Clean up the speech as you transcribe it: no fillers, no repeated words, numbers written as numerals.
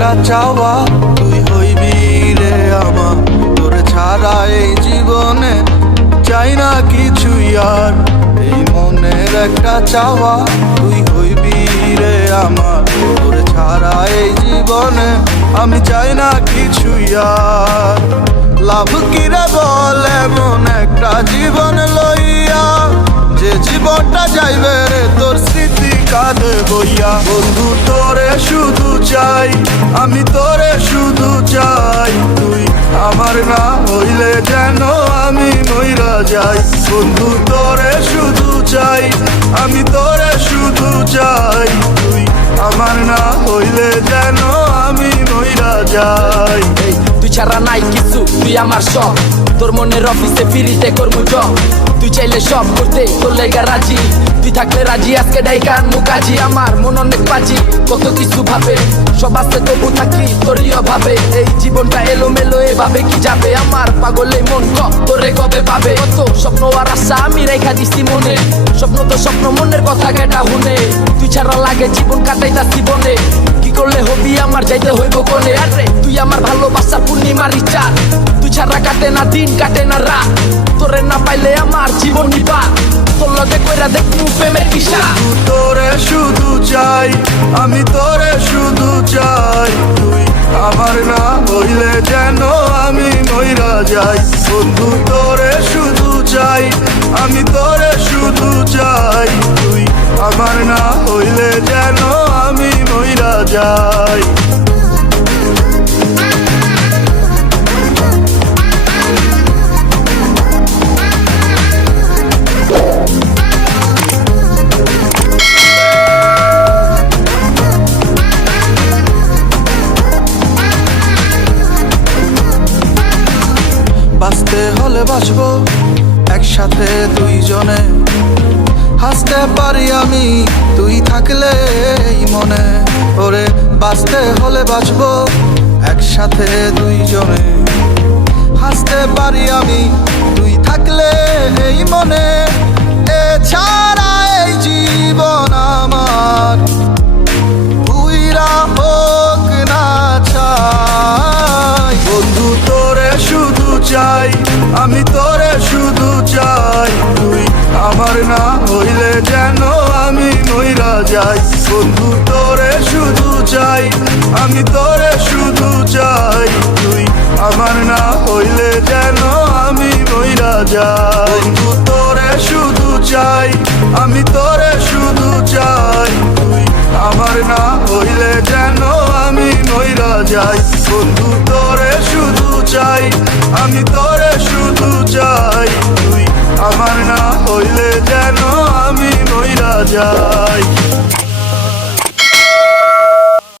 একটা চাওয়া তুই হইবি রে আমার, তোর ছাড়া এই জীবনে চাই না কিছুই আর। এই মনের একটা চাওয়া তুই হইবি রে আমার, তোর ছাড়া এই জীবনে আমি চাই না কিছুই আর। লাভ কিরে বল এমন একটা জীবন লইয়া, যে জীবনটা যাইবে রে তোর স্মৃতি কাঁধে বইয়া। বন্ধু তোরে শুধু চাই, আমি তোরে শুধু চাই, তুই আমার না হইলে যেন আমি মইরা যাই। বন্ধু তোরে শুধু চাই, আমি তোরে শুধু চাই, তুই আমার না হইলে যেন আমি মইরা যাই। তুই ছাড়া নাই কিছু, তুই আমার সব, তোর মনের অফিসে ফিরিতে করবো জব। তুই চাইলে সব করতে তোর লেগা রাজি, তুই থাকলে রাজি আজকে ডাইকান মুখাজি। আমার মন অনেক বাজি, কত কিছু ভাবে, সব আসতে তবু থাকি তোরই অভাবে। এই জীবনটা এলোমেলো এভাবে কি যাবে, আমার পাগলে মন তোরে কবে পাবে। কত স্বপ্ন আর আশা আমি রেখা দিছি মনে, স্বপ্ন তো স্বপ্ন মনের কথা কেটা শুনে। তুই ছাড়া লাগে জীবন কাটাইতাছি বনে, কি করলে হবি আমার যাইতে হইব কোনে। আরে তুই আমার ভালোবাসা পূর্ণিমার ইচ্ছা, তুই ছাড়া কাটে না দিন কাটে না রাত, তোরে না পাইলে আমার জীবন নিবা। তোর লগে কইরা দেখবো প্রেমের কিসা। তোরে শুধু চাই, আমি তোরে শুধু চাই, তুই আমার না হইলে যেন আমি মইরা যাই। বন্ধু তোরে শুধু চাই, আমি তোরে শুধু চাই, তুই আমার না হইলে যেন আমি মইরা যাই। বাঁচতে হলে বাঁচবো একসাথে দুইজনে, হাসতে পারি আমি তুই থাকলে এই মনে। ওরে বাঁচতে হলে বাঁচবো একসাথে দুইজনে, হাসতে পারি আমি তুই থাকলে এই মনে। এছাড়া এই জীবন আমার পুইরা হোক না চাই। বন্ধু তোরে শুধু চাই, আমি তোরে শুধু চাই, তুই আমার না হইলে যেন আমি মইরা যাই। বন্ধু তোরে শুধু চাই, আমি তোরে শুধু চাই, তুই আমার না হইলে যেন আমি মইরা যাই। বন্ধু তোরে শুধু চাই, আমি তোরে শুধু চাই, তুই আমার না হইলে যেন আমি মইরা যাই। বন্ধু তোরে শুধু চাই, আমি তোরে শুধু চাই, তুই আমার না হইলে যেন আমি মইরা যাই।